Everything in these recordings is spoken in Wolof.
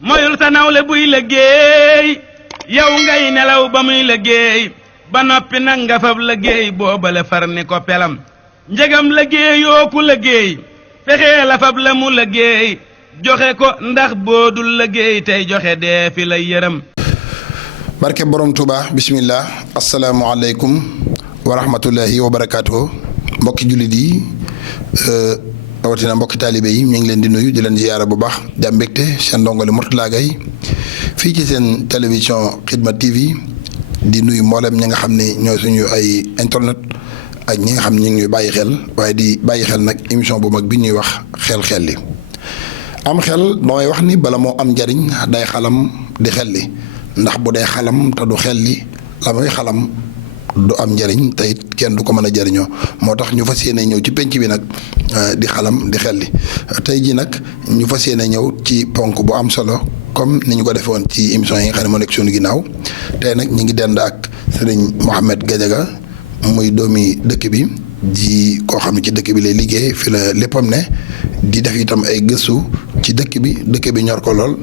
moyul sa nawle buy liggéey yow ngay nelaw ba muy liggéey ba noppi nag nga fab liggéey boobale far ni ko pelam njegam liggéeyoo ku liggéey fexee la fab la mu liggéey joxe ko ndax boodul liggéey tey joxe dee fi lay yërëm. barke borom Touba bismillah asalaamualeykum wa rahmatullahi wa barakaatuhu mbokki jullit yi rawatina mbokki taalibe yi ñu ngi leen di nuyu di leen ziyaara bu baax di am mbégte seen ndongole Mourtalla Gaye fii ci seen télévision Xidma TV di nuyu mboolem ñi nga xam ne ñooy suñu ay internet ak ñi nga xam ne ñu ngi ñuy bàyyi xel waaye di bàyyi xel nag émission bu mag bi ñuy wax xel li am xel damay wax ni bala moo am njariñ day xalam di xel li ndax bu dee xalam te du xel li la muy xalam du am njariñ te it kenn du ko mën a jariñoo moo tax ñu fas yéene ñëw ci penc bi nag di xalam di xel li tey jii nag ñu fas yéene ñëw ci ponk bu am solo comme ni ñu ko defee woon ci émission yi nga xam ne moo nekk suñu ginnaaw tey nag ñu ngi dend ak Serigne Mohamed Gadiaga muy doomi dëkk bi di koo xam ne ci dëkk bi lay liggéey fi la léppam ne di def itam ay gëstu ci dëkk bi ñor ko lool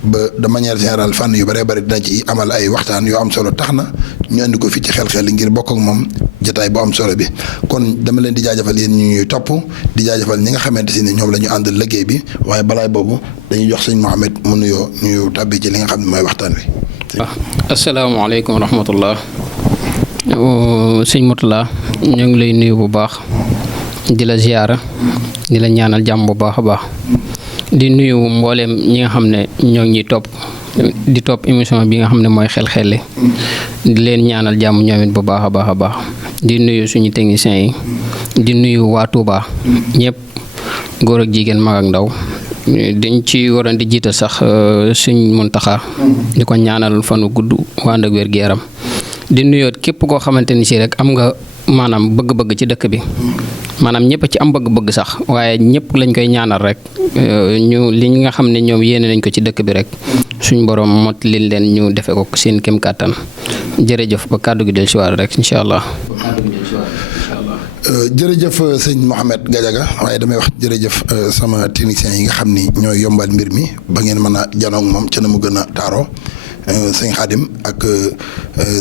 ba de manière générale fànn yu bëree bëri dina ci amal ay waxtaan yoo am solo tax na ñu andi ko fii ci xel ngir bokk ak moom jotaay bu am solo bi kon dama leen di jaajëfal yéen ñu ñuy topp di jaajëfal ñi nga xamante si ne ñoom la ñu àndal liggéey bi waaye balaay boobu dañuy jox sëñ Mohamed mu nuyoo ñu tàbbi ci li nga xam ne mooy waxtaan wi. asalaamaaleykum wa rahmatullah sëñ Mourtalla ñu ngi lay nuyu bu baax di la ziyaara di la ñaanal jàmm bu baax a baax di nuyu mbooleem ñi nga xam ne ñoo ngi topp di topp émission bi nga xam ne mooy xel li di leen ñaanal jàmm ñoom it bu baax a baax a baax di nuyu suñu techniciens yi di nuyu waa Touba ñëpp góor ak jigéen mag ak ndaw dañ ci waroon di jiital sax suñ Muntaxa di ko ñaanal fanu gudd ànd ak wér gu yaram di nuyoot képp koo xamante ni si rek am nga maanaam bëgg-bëgg ci dëkk bi maanaam ñëpp ci am bëgg-bëgg sax waaye ñëpp lañ koy ñaanal rek ñu li nga xam ne ñoom yéene nañ ko ci dëkk bi rek suñ borom mot li leen ñu defe ko seen kem kàttan jërëjëf ba kàddu gi del si waat rek incha allah. jërëjëf sëñ Mohamed Gadiaga waaye damay wax jërëjëf sama techniciens yi nga xam ni ñooy yombal mbir mi ba ngeen mën a janoog moom ca na mu gën a taaroo sëñ Xaadim ak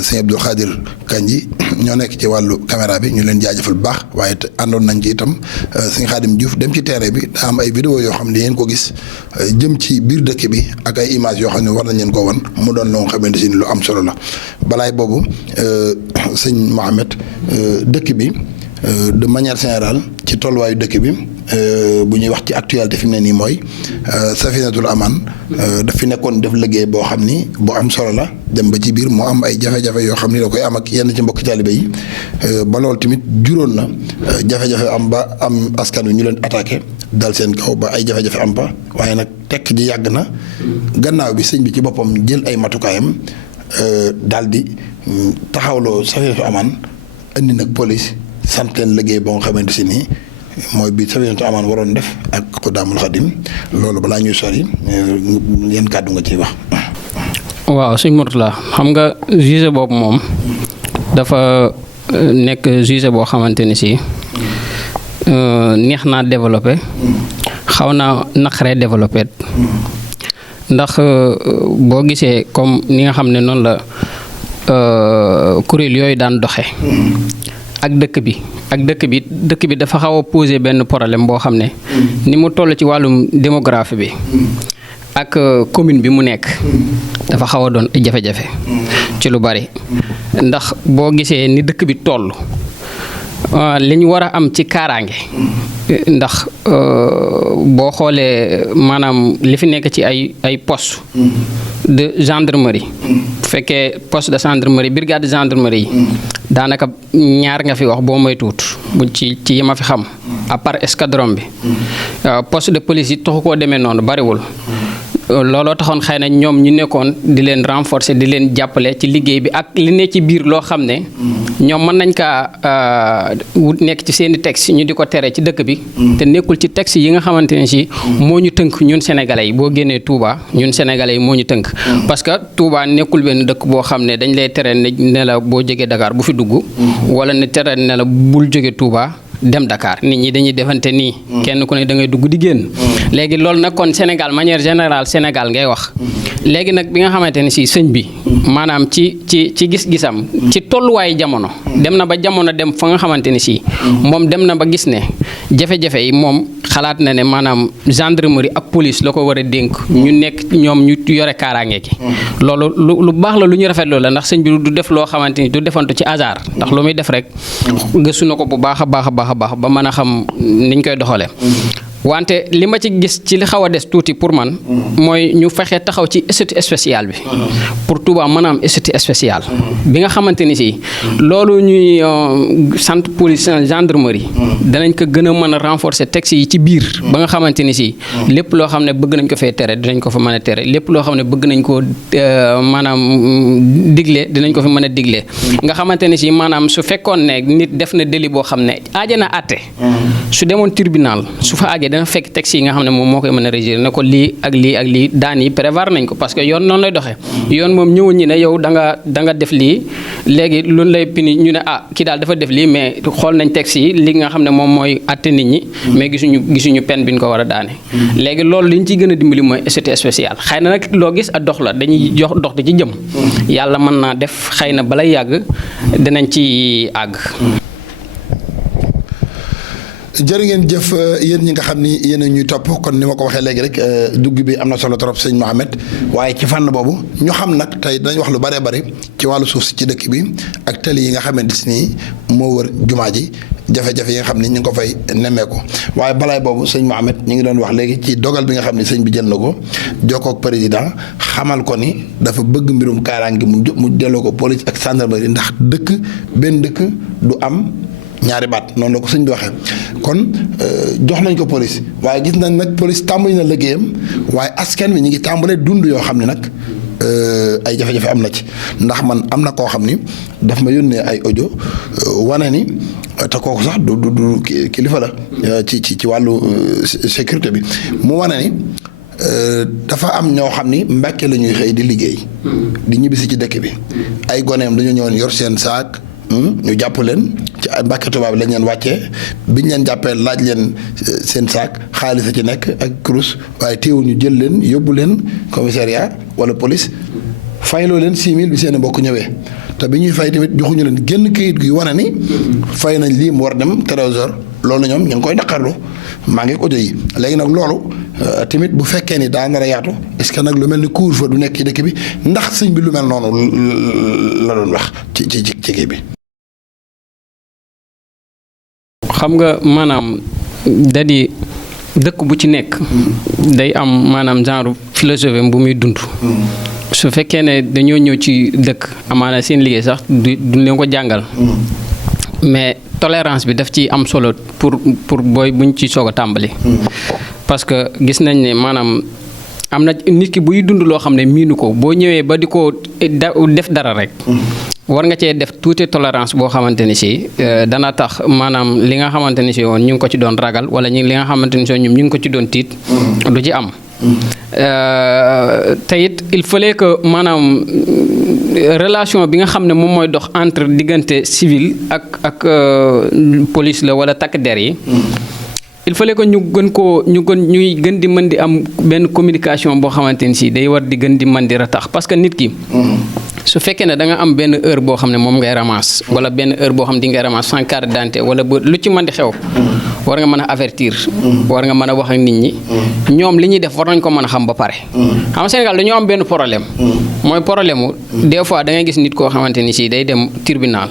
sëñ Abdou Khadir Kanji ñoo nekk ci wàllu caméra bi ñu leen jaajëfal bu baax waaye àndoon nañ ci itam sëñ Xaadim Diouf dem ci terrain bi daa am ay vidéo yoo xam ne yéen ko gis jëm ci biir dëkk bi ak ay images yoo xam ne war nañ leen ko wan mu doon loo xamante si ni lu am solo la balaay boobu sëñ Mohamed dëkk bi de manière générale ci tolluwaayu dëkk bi bu ñuy wax ci actualité fi mu ne nii mooy Safinatul Aman daf fi nekkoon def liggéey boo xam ni bu am solo la dem ba ci biir moo am ay jafe-jafe yoo xam ni da koy am ak yenn ci mbokki taalibe yi ba loolu tamit juróon na jafe-jafe am ba am askan wi ñu leen attaqué dal seen kaw ba ay jafe-jafe am ba waaye nag tekk ji yàgg na gannaaw bi sëñ bi ci boppam jël ay matukaayam daal di taxawloo Safinatul Aman indi nag police sant leen liggéey boo nga xamante si nii mooy bi Safinatul Aman waroon def ak Xudaamul Xadim loolu balaa ñuy sori yenn kàddu nga ciy wax. waaw sëñ Mourtalla xam nga juge boobu moom dafa nekk juge boo xamante ni si neex naa développé xaw naa naqaree développé ndax boo gisee comme ni nga xam ne noonu la kuréel yooyu daan doxe ak dëkk bi dafa xaw a posé benn problème boo xam ne ni mu toll ci wàllum démographie bi ak commune bi mu nekk dafa xaw a doon jafe-jafe ci lu bari ndax boo gisee ni dëkk bi toll li ñu war a am ci kaaraange ndax boo xoolee maanaam li fi nekk ci ay poste de gendarmerie bu fekkee poste de gendarmerie brigade de gendarmerie yi daanaka ñaar nga fi wax boo may tuut bu ci yi ma fi xam à part escadron bi poste de police yi taxu koo demee noonu bariwul looloo taxoon xëy na ñoom ñu nekkoon di leen renforcer di leen jàppale ci liggéey bi ak li ne ci biir loo xam ne ñoom mën nañ kaa wut nekk ci seeni texte ñu di ko tere ci dëkk bi te nekkul ci texte yi nga xamante ne si moo ñu tënk ñun sénégalais yi boo génnee Touba ñun sénégalais yi moo ñu tënk parce que Touba nekkul benn dëkk boo xam ne dañ lay tere ne la boo jógee Dakar bu fi dugg wala ne tere ne la bul jóge Touba dem Dakar nit ñi dañuy defante nii. kenn ku ne da ngay dugg di génn. léegi loolu nag kon Sénégal manière générale Sénégal ngay wax. léegi nag bi nga xamante ne si sëñ bi maanaam ci gis-gisam ci tolluwaayu jamono. dem na ba jamono dem fa nga xamante ni si. moom dem na ba gis ne jafe-jafe yi moom xalaat na ne maanaam gendarmerie ak police la ko war a dénk. ñu nekk ñoom ñu yore kaaraange gi. loolu lu baax la lu ñu rafetlu la ndax sëñ bi du def loo xamante ni du defantu ci hasard ndax lu muy def rek gëstu na ko bu baax a baax ba mën a xam niñ koy doxalee. wante li ma ci gis ci li xaw a des tuuti pour man mooy ñu fexe taxaw ci statut spécial bi pour Touba mën a am statut spécial bi nga xamante ni si loolu ñuy sant police gendarmerie danañ ko gën a mën a renforcer texte yi ci biir ba nga xamante ni si lépp loo xam ne bëgg nañ ko fee tere dinañ ko fa mën a tere lépp loo xam ne bëgg nañ ko maanaam digle dinañ ko fi mën a digle nga xamante ni si maanaam su fekkoon ne nit def na délit boo xam ne aaja na àtte su demoon tribunal su fa àggee dana fekk texte yi nga xam ne moom moo koy mën a régir ne ko lii ak lii ak lii daan yi prévoir nañ ko parce que yoon noonu lay doxee yoon moom ñëwuñ ñi ne yow da nga def lii léegi loolu lay pini ñu ne kii daal dafa def lii mais xool nañ texte yi li nga xam ne moom mooy àtte nit ñi mais gisuñu peine bi ñu ko war a daane léegi loolu li ñu ciy gën a dimbali mooy statut spécial xëy na nag loo gis a dox la dañuy dox di ci jëm yàlla mën naa def xëy na balay yàgg dinañ ci àgg. jërë ngeen jëf yéen ñi nga xam ni yéen a ñuy topp kon ni ma ko waxee léegi rek dugg bi am na solo trop sëñ Mohamed waaye ci fànn boobu ñu xam nag tey dañ wax lu bëree bëri ci wàllu suuf si ci dëkk bi ak tali yi nga xamante ni moo wër jumaa ji jafe-jafe yi nga xam ni ñu ngi ko fay nemmeeku waaye balaay boobu sëñ Mohamed ñu ngi doon wax léegi ci dogal bi nga xam ni sëñ bi jël na ko jokkoo ak président xamal ko ni dafa bëgg mbirum kaaraange mu delloo ko police ak gendarmerie ndax benn dëkk du am ñaari baat noonu la ko sëñ bi waxee kon jox nañ ko police waaye gis nañ nag police tàmbali na liggéeyam waaye askan wi ñu ngi tàmbalee dund yoo xam ne nag ay jafe-jafe am na ci ndax man am na koo xam ni daf ma yónnee ay audio wane ni te kooku sax du kilifa la ci wàllu sécurité bi mu wane ni dafa am ñoo xam ni Mbàkke la ñuy xëy di liggéey di ñibbisi ci dëkk bi ay goneem dañu ñëwoon yor seen saak ñu jàpp leen ci Mbàkke Tuubaa bi lañ leen wàccee biñ leen jàppee laaj leen seen saak xaalis a ci nekk ak kurus waaye teewul ñu jël leen yóbbu leen commissariat wala police fayloo leen 6000 bi seen mbokk ñëwee te bi ñuy fay tamit joxuñu leen génn këyit gi wane ni fay nañ lii mu war dem trésor loolu ñoom ñu ngi koy naqarlu maa ngi audio yi léegi nag loolu tamit bu fekkee ni daa nar a yaatu est-ce que nag lu mel ni couvre-feu du nekk ci dëkk bi ndax sëñ bi lu mel noonu la doon wax ci kii bi. xam nga maanaam da di dëkk bu ci nekk day am maanaam genre philosophie bu muy dund su fekkee ne dañoo ñëw ci dëkk amaana seen liggéey sax duñ leen ko jàngal mais tolérance bi daf ci am solo pour booy buñ ci soog a tàmbali parce que gis nañ ne maanaam am na nit ki buy dund loo xam ne miinu ko boo ñëwee ba di ko def dara rek war nga cee def tuuti tolérance boo xamante ni si dana tax maanaam li nga xamante ni si woon ñu ngi ko ci doon ragal wala li nga xamante ni si woon ñu ngi ko ci doon tiit du ci am te it il fallait que maanaam relation bi nga xam ne moom mooy dox entre diggante civil ak police la wala takk der yi il fallait que ñuy gën di mën di am benn communication boo xamante ni si day war di gën di mën di ratax parce que nit ki su fekkee ne da nga am benn heure boo xam ne moom ngay ramasse wala benn heure boo xam ne di ngay ramasse sans carte d'identité wala lu ci mën di xew war nga mën a avertir war nga mën a wax ak nit ñi ñoom li ñuy def war nañ ko mën a xam ba pare xam nga Sénégal dañoo am benn problème mooy problème mu des fois da ngay gis nit koo xamante ni si day dem tribunal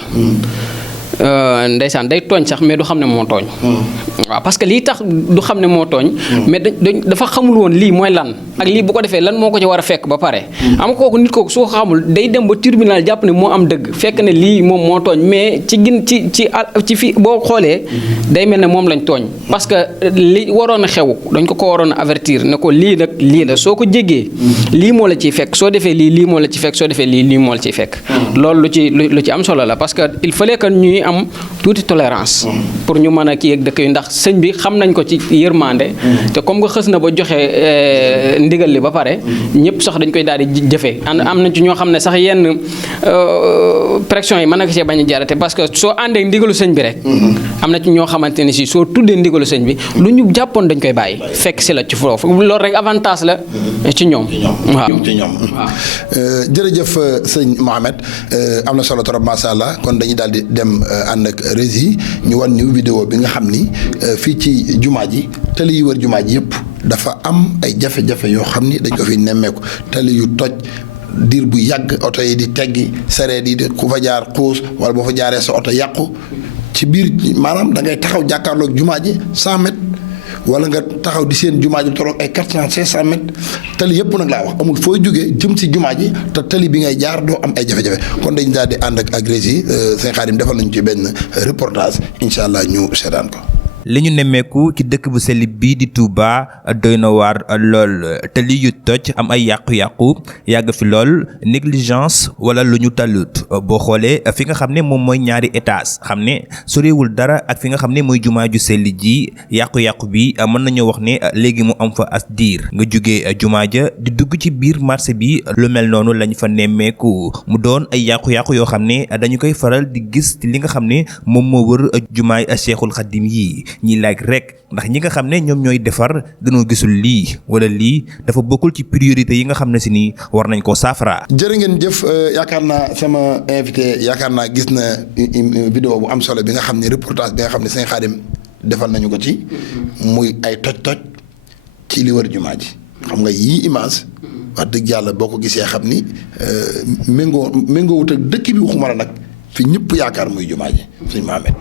ndeysaan day tooñ sax mais du xam ne moo tooñ waaw parce que lii tax du xam ne moo tooñ mais dafa xamul woon lii mooy lan ak lii bu ko defee lan moo ko ci war a fekk ba pare am kooku nit kooku soo xamul day dem ba tribunal jàpp ne moo am dëgg fekk ne lii moom moo tooñ mais ci fi boo xoolee day mel ne moom lañ tooñ parce que li waroon a xew dañ ko waroon a avertir ne ko lii nag lii la soo ko jéggee lii moo la ciy fekk soo defee lii moo la ci fekk soo defee lii moo la ciy fekk loolu lu ci am solo la parce que il fallait que ñuy am tuuti tolérance. pour ñu mën a kii ak dëkk yi ndax sëñ bi xam nañ ko ci yërmande. te comme nga xës na ba joxe ndigal li ba pare. ñëpp sax dañ koy daal di jëfee am na ci ñoo xam ne sax yenn pression yi mën na ko cee bañ a jarate parce que soo àndee ndigalu sëñ bi rek. am na ci ñoo xamante ne si soo tuddee ndigalu sëñ bi lu ñu jàppoon dañ koy bàyyi fekk si la ci foofu loolu rek avantage la ci ñoom. waaw ci ñoom. jërëjëf sëñ Mohamed am na solo trop macha allah kon dañuy daal di dem ànd ak régie ñu wan ñu vidéo bi nga xam ni fii ci jumaa ji tali yi wër jumaa ji yëpp dafa am ay jafe-jafe yoo xam ni dañ ko fi nemmeeku tali yu toj. diir bu yàgg oto yi di teggi sareet yi di ku fa jaar xuus wala boo fa jaaree sa oto yàqu ci biir maanaam da ngay taxaw jàkkaarloog jumaa ji 100 mètres wala nga taxaw di seen jumaa ji toroog ay 400 500 mètres tali yëpp nag laa wax amul fooy jógee jëm si jumaa ji te tali bi ngay jaar doo am ay jafe-jafe kon dañ daal di ànd ak agrégé sëñ Xaadim defal nañu ci benn reportage incha allah ñu seetaan ko. li ñu nemmeeku ci dëkk bu sell bii di Touba doy na waar lool te li yu toj am ay yàqu-yàqu yàgg fi lool négligence wala lu ñu talut boo xoolee fi nga xam ne moom mooy ñaari étage xam ne soriwul dara ak fi nga xam ne mooy jumaa ju sell ji yàqu-yàqu bi mën nañoo wax ne léegi mu am fa as diir nga jógee jumaa ja di dugg ci biir marché bi lu mel noonu lañ fa nemmeeku mu doon ay yàqu-yàqu yoo xam ne dañu koy faral di gis ci li nga xam ne moom moo wër jumaay Cheikhul Khadim yi ñi laaj rek ndax ñi nga xam ne ñoom ñooy defar dañoo gisul lii wala lii dafa bokkul ci priorité yi nga xam ne si nii war nañ koo saafara. jërë ngeen jëf yaakaar naa sama invité yaakaar naa gis na vidéo bu am solo bi nga xam ne reportage bi nga xam ne sëñ Xaadim defal nañu ko ci muy ay toj-toj ci li wër jumaa ji xam nga yii image wax dëgg yàlla boo ko gisee xam ni méngoowut ak dëkk bi waxuma la nag fi ñëpp yaakaar muy jumaa ji sëñ Mohamed.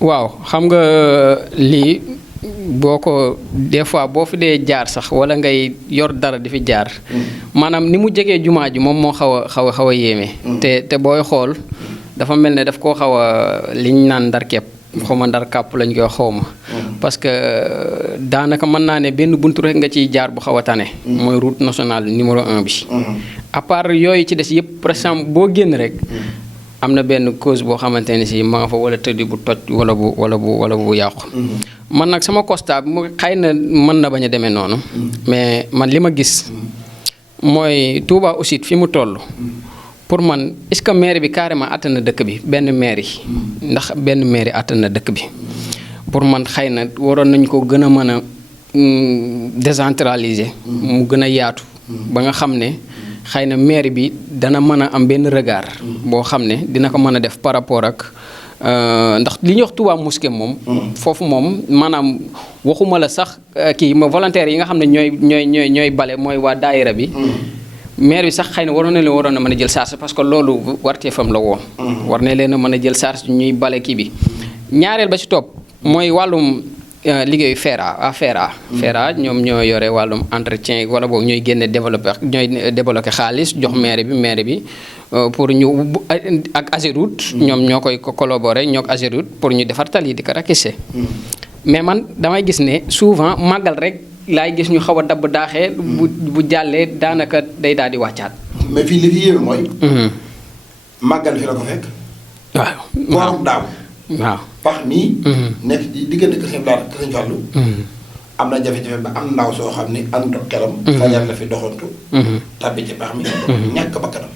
waaw xam nga lii boo ko des fois boo fi dee jaar sax wala ngay yor dara di fi jaar maanaam ni mu jegee jumaa ji moom moo xaw a yéeme. te booy xool dafa mel ne daf koo xaw a liñ naan ndar kepp xaw ma ndar kàpp lañ koy xaw ma parce que daanaka mën naa ne benn buntu rek nga ciy jaar bu xaw a tane. mooy route nationale numéro 1 bi. à part yooyu ci des yëpp par exemple boo génn rek. am na benn cause boo xamante ne si ma nga fa wala tëddi bu toj wala bu yàqu. man nag sama constat bi mu xëy na mën na bañ a demee noonu. mais man li ma gis mooy Touba aussi fi mu toll. pour man est-ce que maire bi carrément attan na dëkk bi benn maire yi. ndax benn maire yi attan na dëkk bi. pour man xëy na waroon nañ ko gën a mën a décentraliser. mu gën a yaatu. ba nga xam ne. xëy na maire bi dana mën a am benn regard boo xam ne dina ko mën a def par rapport ak ndax li ñuy wax Touba mosquée moom foofu moom maanaam waxuma la sax kii ma volontaire yi nga xam ne ñooy bale mooy waa daayira bi maire bi sax xëy na waroon na mën a jël charge parce que loolu warteefam la woon war na leen a mën a jël charge ñuy bale kii bi ñaareel ba ci topp mooy wàllum liggéeyu FERA ñoom ñoo yore wàllum entretien wala boog ñooy génne développé xaalis jox maire bi pour ñu ak Ageroute ñoom ñoo koy collaborer ñoo ak Ageroute pour ñu defar tali di ko rakise mais man damay gis ne souvent màggal rek laay gis ñu xaw a dabb daaxee bu jàllee daanaka day daal di wàccaat. mais fii li fi yéeme mooy. màggal fi la ko fekk. waaw daaw. waaw pax mii. nekk ci diggante Kër Sëñ Blaat ak Kër Sëñ Fallu. am na jafe-jafe ba am ndaw soo xam ni ànd ak keram. fajar la fi doxantu. tàbbi ci pax mi. ñàkk bakkanam.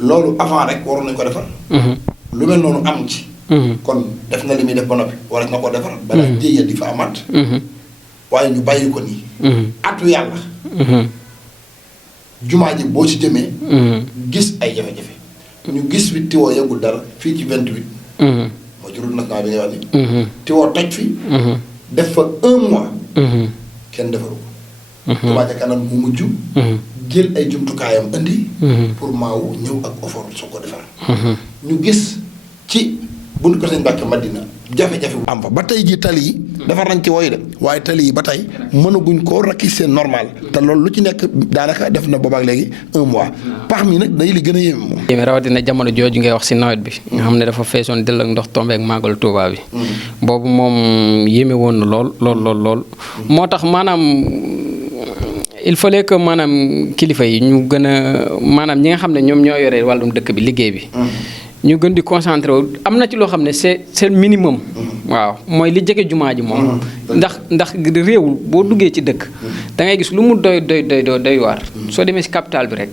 loolu avant rek waroon nañu ko defar. lu mel noonu am ci. kon def na li muy def ba noppi war na ko defar. balaa jéeya di fa amaat. waaye ñu bàyyi ko nii. atu yàlla. jumaa ji boo ci jëmee. gis ay jafe-jafe. ñu gis fi tiwoo yegul dara fii ci 28. moo ci route nationale bi ngay wax ni. tiwoo toj fi. def fa 1 mois. kenn defaru ko. Touba ca kanam mu mujj. jël ay jumtukaayam indi. pour maawu ñëw ak offre soo ko defar. ñu gis ci buntu ko sëñ Mbàkke Madina jafe-jafe bu am fa ba tey jii tali yi. defar nañ ci woy de waaye tali yi ba tey mënaguñ koo rakise normal te loolu lu ci nekk daanaka def na boobaak léegi 1 mois pax mi nag day li gën a yéeme moom. yéeme rawatina jamono jooju ngay wax si nawet bi. nga xam ne dafa feesoon dell ak ndox tombé ak màggal Touba bi. boobu moom yéeme woon na lool. moo tax maanaam il fallait que maanaam kilifa yi ñu gën a maanaam ñi nga xam ne ñoom ñoo yore wàllum dëkk bi liggéey bi. ñu gën di concentré wu am na ci loo xam ne c'est minimum. waaw mooy li jege jumaa ji moom. ndax réew boo duggee ci dëkk. da ngay gis lu mu doy waar. soo demee ci capital bi rek.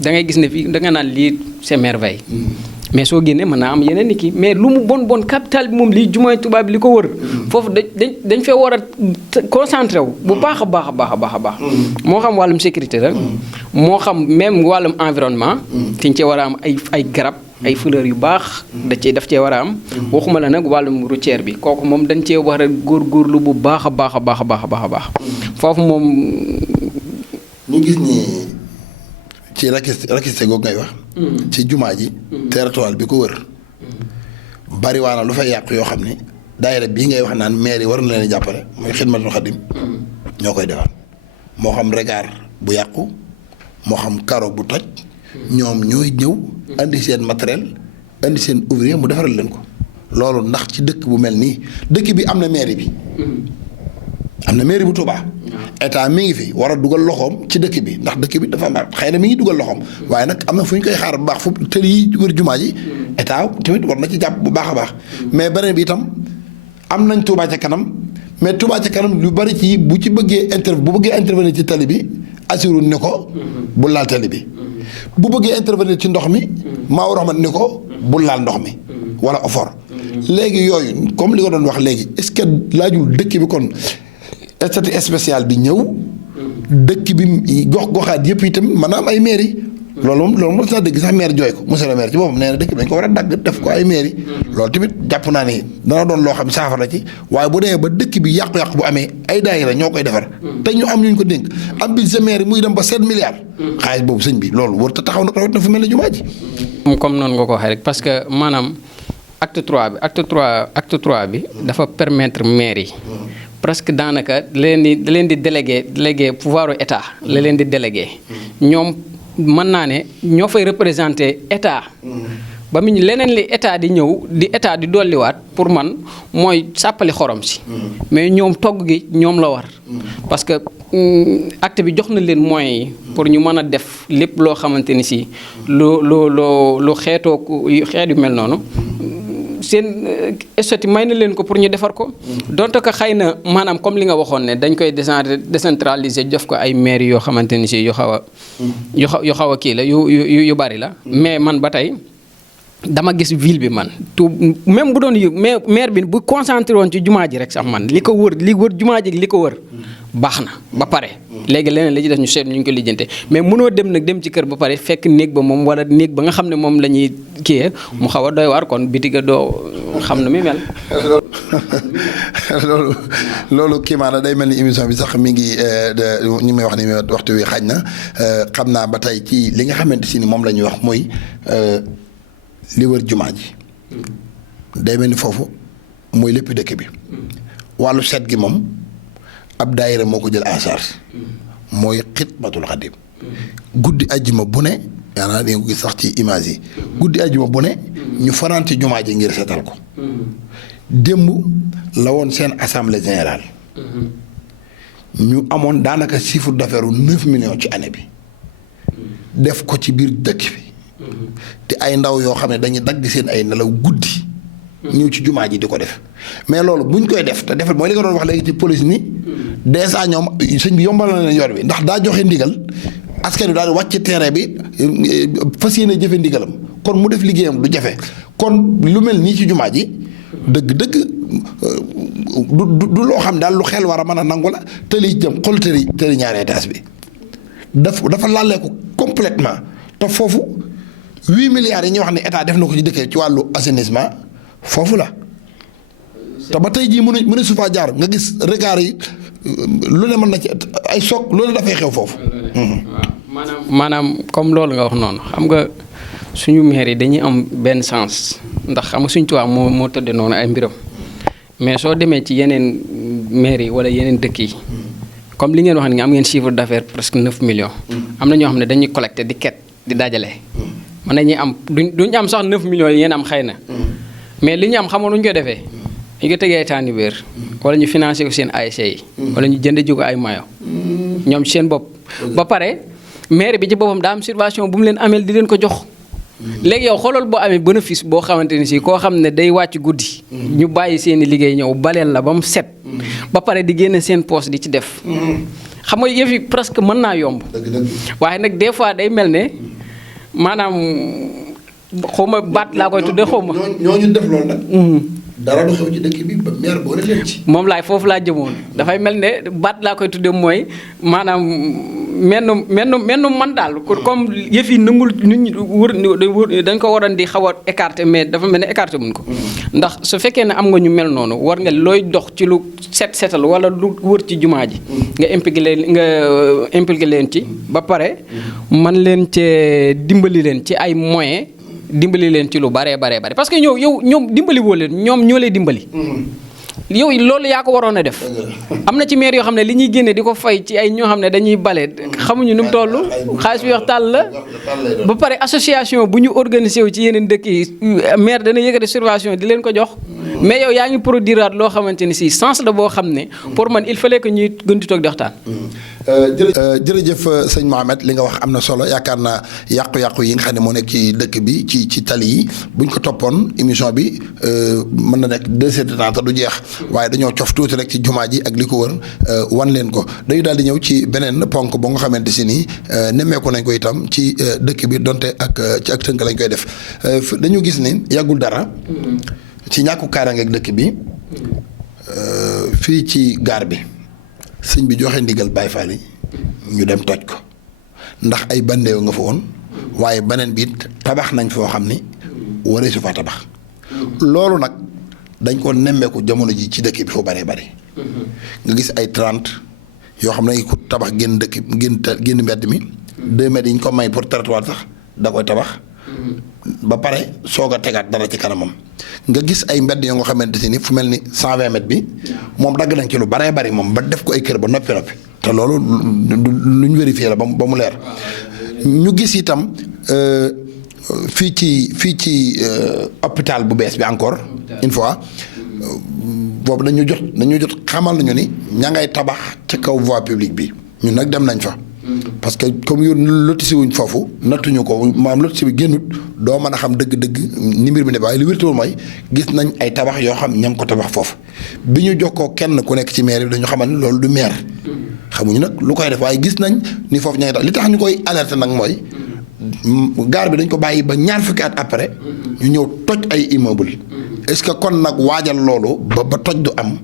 da ngay gis ne fii da nga naan lii c'est merveille. mais soo génnee mën naa am yeneen ni kii mais lu mu bon capital bi moom lii jumaay Tuubaa bi li ko wër. foofu dañ fee war a concentré wu. bu baax a baax. moo xam wàllum sécurité la. moo xam même wàllum environnement. fi ñu cee war a am ay garab. ay fleurs yu baax daf cee war a am waxuma la nag wàllum routière bi kooku moom dañ cee war a góorgóorlu bu baax a baax foofu moom ñu gis ni ci rakiste googu ngay wax ci jumaa ji territoire bi ko wër bariwaana lu fay yàqu yoo xam ne daayira bii ngay wax naan maire yi war na leen jàppale mooy Xidmatul Xadim ñoo koy defar moo xam regard bu yàqu moo xam karo bu toj ñoom ñooy ñëw andi seen matériel andi seen ouvrier mu defaral leen ko loolu ndax ci dëkk bu mel nii dëkk bi am na mairie bi am na mairie bu Touba état mi ngi fi war a dugal loxoom ci dëkk bi ndax dëkk bi dafa am xëy na mi ngi dugal loxoom waaye nag am na fu ñu koy xaar bu baax fu tëri yi wër jumaa ji état tamit war na ci jàpp bu baax a baax mais beneen bi itam am nañ Touba ca kanam mais Touba ca kanam lu bari ci bu bëggee intervenir ci tali bi assuré ne ko bu laal tali bi bu bëggee intervenir ci ndox mi Maawu Rahmat ni ko bul laal ndox mi wala ofor léegi yooyu comme li nga doon wax léegi est-ce que laajul dëkk bi kon statut spécial bi ñëw dëkk bi gox-goxaat yëpp itam maanaam ay mairie loolu moom sax dégg sax maire jooy ko monsieur le maire ci boppam nee na dëkk bi dañ ko war a dagg def ko ay mairie loolu tamit jàpp naa ni dana doon loo xam saafara ci waaye bu demee ba dëkk bi yàqu-yàqu bu amee ay daayira ñoo koy defar te ñu am ñu ko dénk am budget maire muy dem ba 7 milliards xaalis boobu sëñ bi loolu war ta taxaw na rawat na fu mel ne jumaa ji comme noonu nga ko waxee rek parce que maanaam acte 3 bi dafa permettre maire yi presque daanaka da leen di délégué pouvoiru état la leen di délégué ñoom mën naa ne ñoo fay représenté état ba mu leneen li état di ñëw di dolliwaat pour man mooy sàppali xorom si mais ñoom togg gi ñoom la war parce que acte bi jox na leen moyens yi pour ñu mën a def lépp loo xamante ni si lu xeet yu mel noonu seen estati may na leen ko pour ñu defar ko donte que xëy na maanaam comme li nga waxoon ne dañ koy décentraliser def ko ay maires yoo xamante ni si yu xaw a kii la yu bari la mais man ba tey dama gis ville bi man tout même bu doon maire bi bu concentré woon ci jumaa ji rek sax man li wër jumaa ji li ko wër baax na ba pare léegi leneen la ci def ñu seet ñu ngi ko lijjante mais mënoo dem ci kër ba pare fekk néeg ba moom wala néeg ba nga xam ne moom la ñuy kiyee mu xaw a doy waar kon bitiga doo xam na mi mel. loolu kii maanaam day mel ni émission bi sax mi ngi ñu may wax ni waxtu wi xaaj na xam naa ba tey ci li nga xamante si ni moom la ñuy wax mooy li wër jumaa ji day mel ni foofu mooy lépp dëkk bi wàllu set gi moom ab daayira moo ko jël en charge mooy Xidmatul Xadim guddi ajjuma bu ne yaanaa di nga ko gis sax ci image yi guddi ajjuma bu ne ñu fanaan ci jumaa ji ngir seetal ko démb la woon seen assemblée générale ñu amoon daanaka chiffre d'affaires u 9 millions ci année bi def ko ci biir dëkk bi te ay ndaw yoo xam ne dañuy dagg seen ay nelaw guddi ñëw ci jumaa ji di ko def mais loolu buñ koy def te defal mooy li nga doon wax léegi ci police ni dèjà ñoom sëñ bi yombal na leen yor bi ndax daa joxe ndigal askan wi daal di wàcc terrain bi fas yéene jëfe ndigalam kon mu def liggéeyam du jafe kon lu mel nii ci jumaa ji dëgg du loo xam daal lu xel war a mën a nangu la tëli jëm xool tëri ñaari étage bi dafa laalee ko complètement te foofu 8 milliards yi ñuy wax ne état def na ko ci dëkk ci wàllu assainissement foofu la te ba tey jii mën a su faa jaar nga gis regard yi lu ne mën na ci ay soog loolu dafay xew foofu. maanaam comme loolu nga wax noonu xam nga suñu maire yi dañuy am benn sens ndax xam nga suñu tubaab moo tëddee noonu ay mbiram mais soo demee ci yeneen maire yi wala yeneen dëkk yi comme li ngeen wax ni am ngeen chiffre d'affaires presque 9 millions. am na ñoo xam ne dañuy collecté di ket di dajale. mën nañuy am duñ am sax 9 millions yi ngeen am xëy na mais li ñu am xamoon nuñ ko defee. ñu ko tegee taani wéer wala ñu financé ko seen ASC yi wala ñu jënd ji ko ay mayo ñoom seen bopp ba pare maire bi ci boppam daa am subvention bu mu leen ameel di leen ko jox léegi yow xoolal boo amee bénéfice boo xamante ni si koo xam ne day wàcc guddi. ñu bàyyi seen i liggéey ñëw baleel la ba mu set. ba pare di génne seen poche di ci def. xam nga yëf yi presque mën naa yomb. waaye nag des fois day mel ne maanaam xaw ma baat laa koy tuddee xaw ma. ñooñu def loolu nag. dara du xew ci dëkk bi ba meer boole leen ci. moom laay foofu laa jëmoon dafay mel ne baat laa koy tuddee mooy maanaam menn man daal comme yëf yi nangul nit ñi wër dañ ko waroon di xaw a écarter mais dafa mel ne écarter wuñ ko. ndax su fekkee ne am nga ñu mel noonu war nga looy dox ci lu setal wala lu wër ci jumaa ji. nga impliqué leen ci ba pare man leen cee dimbali leen ci ay moyens. dimbali leen ci lu bare parce que ñoom dimbali woo leen ñoom ñoo lay dimbali. yow loolu yaa ko waroon a def. am na ci maire yoo xam ne li ñuy génne di ko fay ci ay ñoo xam ne dañuy bale xamuñu nu mu toll. xaalis bi wax tàll la. ba pare association bu ñu organisé wu ci yeneen dëkk yi maire dana yëkkati subvention di leen ko jox. mais yow yaa ngi produiraat loo xamante ni si sens la boo xam ne. pour man il fallait que ñuy gën di toog di waxtaan. jërëjëf sëñ Mohamed li nga wax am na solo yaakaar naa yàqu-yàqu yi nga xam ne moo nekk ci dëkk bi ci tali yi buñ ko toppoon émission bi mën na nekk 2 heures de temps te du jeex waaye dañoo cof tuuti rek ci jumaa ji ak li ko wër wan leen ko dañu daal di ñëw ci beneen ponk ba nga xamante si nii nemmeeku nañ ko itam ci dëkk bi donte ci ak tënk lañ koy def dañu gis ni yàggul dara ci ñàkku kaaraange ak dëkk bi fii ci gaar bi sëñ bi joxe ndigal Baay Faal yi ñu dem toj ko ndax ay bandeew nga fa woon waaye beneen bi tabax nañ foo xam ni waree su fa tabax loolu nag dañ ko nemmeeku jamono ji ci dëkk bi fu bëree bëri nga gis ay 30 yoo xam ne ku tabax génn dëkk génn mbedd mi 2 mètres yi ñu ko may pour trottoir sax da koy tabax ba pare soog a tegaat dara ci kanamam nga gis ay mbedd yoo nga xamante si ni fu mel ni 120 mètres bi moom dagg nañ ci lu baree bari moom ba def ko ay kër ba noppi te loolu lu ñu vérifié la ba mu leer ñu gis itam fii ci hôpital bu bees bi encore une fois boobu dañu jot xamal nañu ni ña ngay tabax ci kaw voie publique bi ñun nag dem nañ fa. parce que comme yow lotissé wuñ foofu nattuñu ko maanaam lotissé bi génnut doo mën a xam dëgg-dëgg ni mbir mi ne waaye li wértuwul mooy gis nañ ay tabax yoo xam ña ngi ko tabax foofu bi ñu jokkoo kenn ku nekk ci maire bi dañu xamal ni loolu du maire xamuñu nag lu koy def waaye gis nañ ni foofu ña ngi tax li tax ñu koy alerter nag mooy gaar bi dañ ko bàyyi ba ñaar fukki at après ñu ñëw toj ay immeuble est-ce que kon nag waajal loolu ba toj du am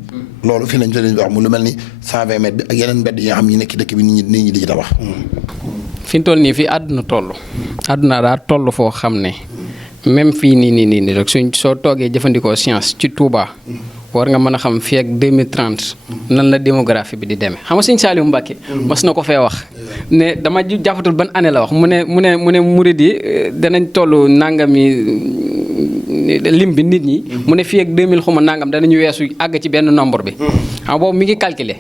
loolu fii lañ wax mu lu mel ni 120 mètres bi ak yeneen mbedd yi nga xam ñi nekk ci dëkk bi nit ñi di ci tabax. fi mu toll nii fii àdduna daa toll foo xam ne même fii nii rek soo toogee jëfandikoo science ci Touba war nga mën a xam fii ak 2030 nan la démographie bi di demee xam nga sëñ Saliou Mbacké mas na ko fee wax ne dama jàppatul ban année la wax mu ne murid yi danañ toll nangami lim bi nit ñi mu ne fii ak 2000 xuma nangam danañu weesu àgg ci benn nombre bi xam boobu mi ngi calculer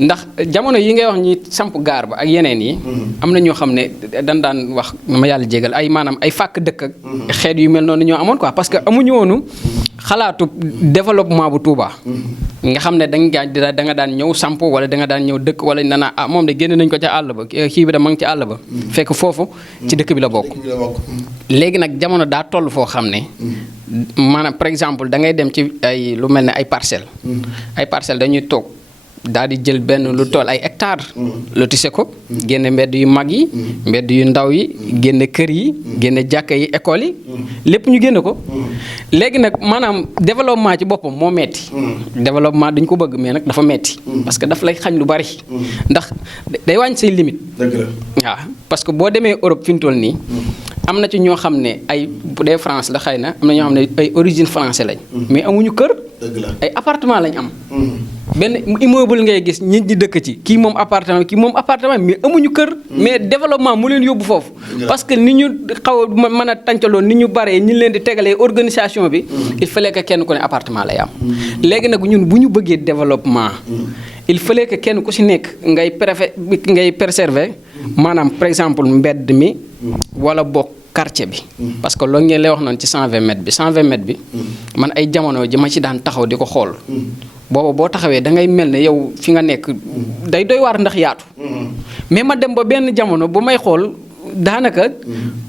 ndax jamono yi ngay wax ñi samp gaar ba ak yeneen yi am na ñoo xam ne dañ daan wax ma yàlla jégal ay maanaam ay fàkk dëkk ak xeet yu mel noonu ñoo amoon quoi parce que amuñu woonu xalaatu développement bu Touba nga xam ne da nga daan ñëw samp wala da nga daan ñëw dëkk wala nana moom de génn nañ ko ca àll ba kii bi da ma ngi ci àll ba fekk foofu ci dëkk bi la bokk léegi nag jamono daa toll foo xam ne maanaam par exemple da ngay dem ci ay lu mel ne ay parcelles dañuy toog daal di jël benn lu toll ay hectares lotissé ko génne mbedd yu mag yi mbedd yu ndaw yi génne kër yi génne jàkka yi école yi lépp ñu génne ko léegi nag maanaam développement ci boppam moo metti développement dañ ko bëgg mais nag dafa metti parce que daf lay xañ lu bari ndax day wàññi say limite waaw parce que boo demee Europe fi mu toll nii am na ci ñoo xam ne ay bu dee France la xëy na am na ñoo xam ne ay origine français lañ mais amuñu kër ay appartement lañ am benn immeuble ngay gis nit ñi dëkk ci kii moom appartement mais amuñu kër mais développement mu leen yóbbu foofu parce que ni ñu xaw a mën a tàncaloon ni ñu baree ñi leen di tegalee organisation bi il fallait que kenn ku ne appartement lay am léegi nag ñun bu ñu bëggee développement il fallait que kenn ku si nekk ngay préserver maanaam par exemple mbedd mi wala bokk quartier bi parce que loolu ngeen lay wax noonu ci 120 mètres bi man ay jamono ji ma ci daan taxaw di ko xool booba boo taxawee da ngay mel ne yow fi nga nekk day doy waar ndax yaatu mais ma dem ba benn jamono bu may xool daanaka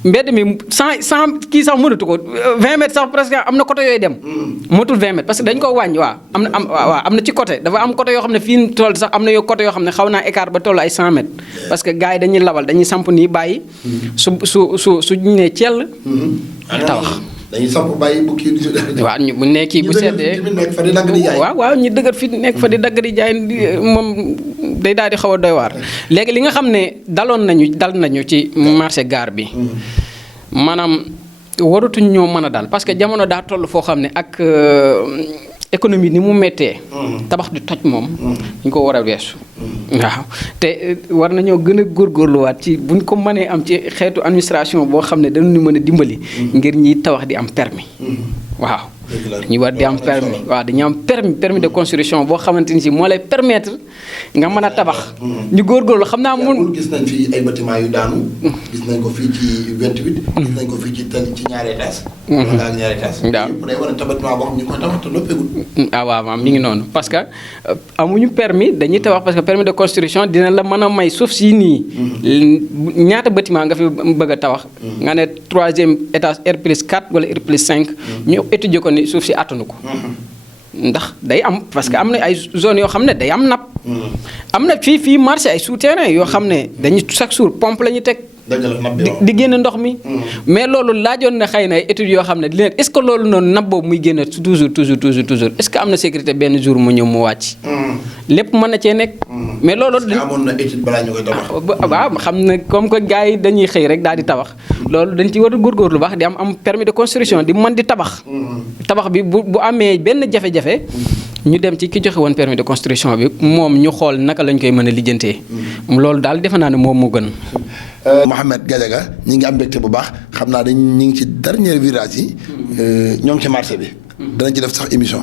mbedd mi 100 kii sax mënatu ko 20 mètres sax presque am na côté yooyu dem. motul 20 mètres parce que dañ ko wàññi waaw am na ci côté dafa am côté yoo xam ne fii tool sax am na yoo côté yoo xam ne xaw naa écart ba toll ay 100 mètres. parce que gars yi dañuy labal dañuy samp nii bàyyi. su ñu nee ceel. tabax. dañuy samp bàyyi bu kii waaw ñu bu nee kii bu seddee waaw ñu dëgër fi nekk fa di dagg di jaay moom day daal di xaw a doy waar. léegi li nga xam ne dal nañu ci marché gaar bi maanaam waratuñ ñoo mën a dal parce que jamono daa toll foo xam ne ak économie ni mu méttee. tabax di toj moom. ñu ko war a weesu. waaw te war nañoo gën a góorgóorluwaat ci buñ ko mënee am ci xeetu administration boo xam ne dañu mën a dimbali. ngir ñiy tabax di am permis waaw. ñu war di am permis waaw dañu am permis de construction boo xamante ni si moo lay permettre nga mën a tabax. ñu góorgóorlu xam naa mun. gis nañ fi ay bâtiment yu daanu. gis nañ ko fii ci 28. gis nañ ko fii ci tali ci ñaari étage. wala ak ñaari étage. waaw yëpp day wane bâtiment boo xam ñu koy tabax te noppeegul. waaw mi ngi noonu parce que amuñu permis dañuy tabax parce que permis de construction dina la mën a may suuf si nii. ñaata bâtiment nga fi bëgg a tabax. nga ne 3e étage R+4 wala R+5. ñu étudier ko ni suuf si attanu ko. ndax day am parce que am na ay zones yoo xam ne day am napp. am na fii marché ay souterrain yoo xam ne dañuy chaque jour pompe la ñu teg. di génne ndox mi. mais loolu laajoon na xëy na ay études yoo xam ne di leen est-ce que loolu noonu napp boobu muy génne toujours est-ce que am na sécurité benn jour mu ñëw mu wàcc. lépp mën na cee nekk. mais loolu. amoon na étude balaa ñu koy tabax. waaw xam ne comme que gars yi dañuy xëy rek daal di tabax. loolu dañ ci war a góorgóorlu baax di am permis de construction di mën di tabax. tabax bi bu amee benn jafe-jafe. ñu dem ci ki joxe woon permis de construction bi moom ñu xool naka lañ koy mën a lijjantee. loolu daal defe naa ne moom moo gën. Mouhamed Gadiaga ñi ngi am mbégte bu baax xam naa ñu ngi ci dernier virage yi. ñoo ngi ci marché bi. danañ ci def sax émission.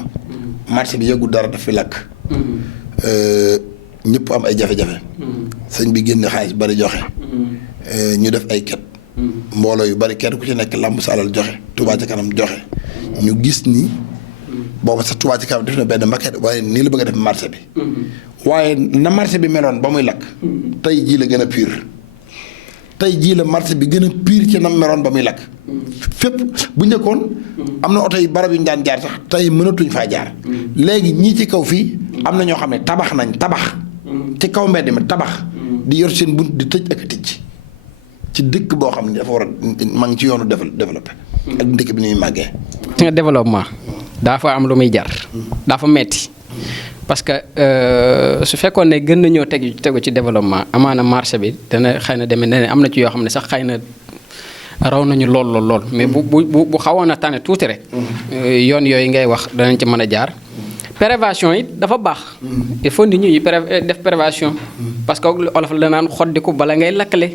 marché bi yëgul dara daf fi lakk. ñëpp am ay jafe-jafe. sëñ bi génne xaalis bari joxe. ñu def ay ket. mbooloo yu bari kenn ku ci nekk lamb sa alal joxe Touba Ca Kanam joxe. ñu gis ni. booba sax Touba Ca Kanam def na benn maquette waaye nii la bëgg a def marché bi. waaye na marché bi meloon ba muy lakk. tey jii la gën a pire. tey jii la marché bi gën a pire ci nam meloon ba muy lakk. fépp bu njëkkoon. am na oto yi barab yu ñu daan jaar sax tey mënatuñ faa jaar. léegi ñii ci kaw fii am na ñoo xam ne tabax nañ ci kaw mbedd mi tabax. di yor seen bunt di tëj ak a tëj. ci dëkk boo xam ne dafa war a maa ngi ci yoonu développé. ak dëkk bi ni muy màggee. nga développement. dafa am lu muy jar. dafa metti parce que su fekkoon ne gën nañoo tegu ci développement amaana marché bi dana xëy na demee ne am na ci yoo xam ne sax xëy na raw nañu lool mais bu xawoon a tane tuuti rek. yoon yooyu ngay wax danañ ci mën a jaar. prévention yi dafa baax. il faut nit ñi def prévention. parce que olof la naan xoddiku bala ngay lakkale.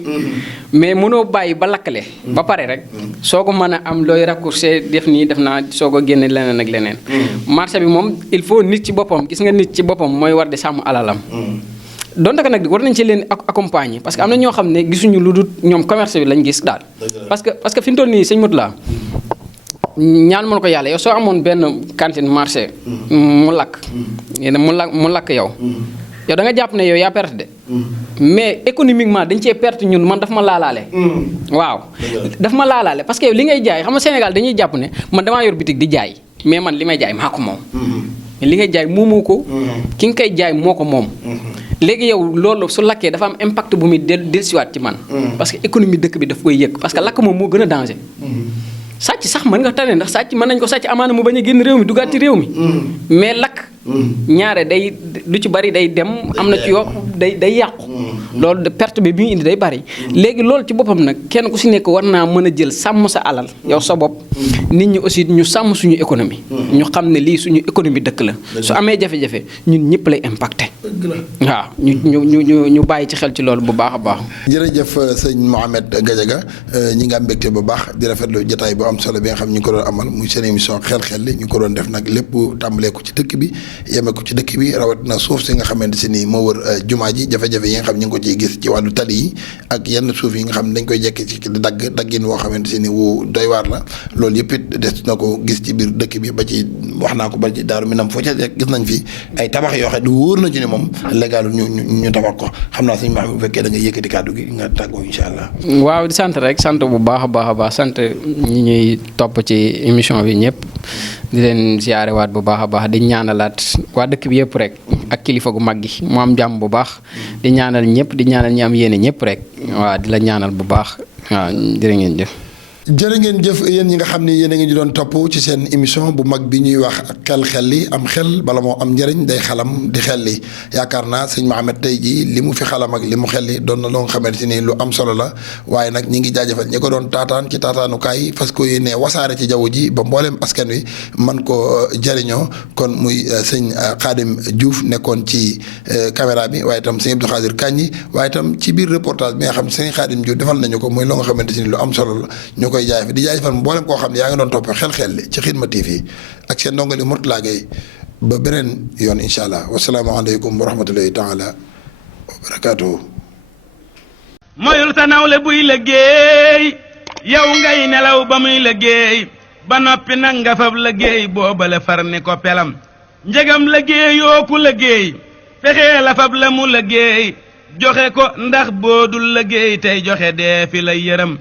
mais mënoo bàyyi ba lakkale. ba pare rek soo ko mën a am looy raccourcir def nii def naa soo ko génne leneen ak leneen. marché bi moom il faut nit ci boppam gis nga nit ci boppam mooy war di sàmm alalam. donte que nag war nañ ci leen accompagner parce que am na ñoo xam ne gisuñu lu dul ñoom commerce bi lañ gis daal. parce que fi mu toll nii sëñ Moutala ñaan mën ko yàlla yow soo amoon benn cantine marché mu lakk mu lakk yow da nga jàpp ne yow yaa perte de mais économiquement dañ cee perte ñun man daf ma laalaale waaw daf ma laalaale parce que yow li ngay jaay xam nga Sénégal dañuy jàpp ne man damaa yor bitig di jaay mais man li may jaay maa ko moom li ngay jaay moomoo ko ki nga koy jaay moo ko moom léegi yow loolu su lakkee dafa am impact bu muy dellusiwaat ci man parce que économie dëkk bi daf koy yëg parce que lakk moom moo gën a danger sàcc sax mën nga tane ndax sàcc mën nañ ko sàcc amaana mu bañ a génn réew mi dugaat ci réew mi mais lakk ñaare day lu ci bari day dem am na ci yoo day yàqu loolu de perte bi muy indi day bari léegi loolu ci boppam nag kenn ku si nekk war naa mën a jël sàmm sa alal yow sa bopp nit ñi aussi ñu sàmm suñu économie ñu xam ne lii suñu économie dëkk la su amee jafe-jafe ñun ñëpp lay impacté waaw ñu bàyyi ci xel ci loolu bu baax a baax jërëjëf sëñ Mouhamed Gadiaga ñi nga am mbégte bu baax di rafetlu jotaay bu am solo bi nga xam ñu ngi ko doon amal muy seen émission xel-xel li ñu ko doon def nag lépp tàmbalee ko ci dëkk bi yeme ko ci dëkk bi rawat na suuf si nga xamante si nii moo wër jumaa ji jafe-jafe yi nga xam ñu ngi ko ciy gis ci wàllu tali yi ak yenn suuf yi nga xam ne dañ koy jekki ci daggin woo xamante ni wu doy waar la loolu yëpp it des na ko gis ci biir dëkk bi ba ci wax naa ko ba ci Daaru Minam foo ca gis nañ fi ay tabax yoo xam ne wóor na ci ne moom légal ñu tabax ko xam naa suñu maam bu fekkee da nga yëkkati kàddu gi nga tàggoo incha allah. waaw di sant rek sant bu baax a baax sant ñi ñuy topp ci émission bi ñëpp di leen ziare waat bu baax a baax di ñaanalaat waa dëkk bi yëpp rek ak kilifa gu mag gi mu am jàmm bu baax di ñaanal ñëpp di ñaanal ñi am yéene ñëpp rek waaw di la ñaanal bu baax waaw jërë ngeen jëf. jërë ngeen jëf yéen ñi nga xam ni yéen a ngi ñu doon topp ci seen émission bu mag bi ñuy wax xel li am xel bala moo am njëriñ day xalam di xel li yaakaar naa sëñ Mohamed tey jii li mu fi xalam ak li mu xel li doon na loo nga xamante ni lu am solo la waaye nag ñi ngi jaajëfal ñi ko doon taataan ci taataanukaay parce que yéene wasaare ci jaww ji ba mbooleem askan wi man ko jëriñoo kon muy sëñ Khadim Diouf nekkoon ci caméra bi waaye itam sëñ Abdou Khadir Kandji waaye itam ci biir reportage bi nga xam sëñ Khadim Diouf defal nañu ko muy loo nga xamante ni lu am solo la koy jaay di jaajëfal mboolem koo xam ne yaa ngi doon topp xel li ci Xidma TV ak seen ndongali Mourtala Gueye ba beneen yoon incha allah wasalaamaaleykum wa rahmatulahi taala wa barakaatuhu. moyul sa nawle buy liggéey yow ngay nelaw ba muy liggéey ba noppi nag nga fab liggéey boobale far ni ko pelam njegam liggéeyoo ku liggéey fexee la fab la mu liggéey joxe ko ndax boo dul liggéey tey joxe dee fi la yërëm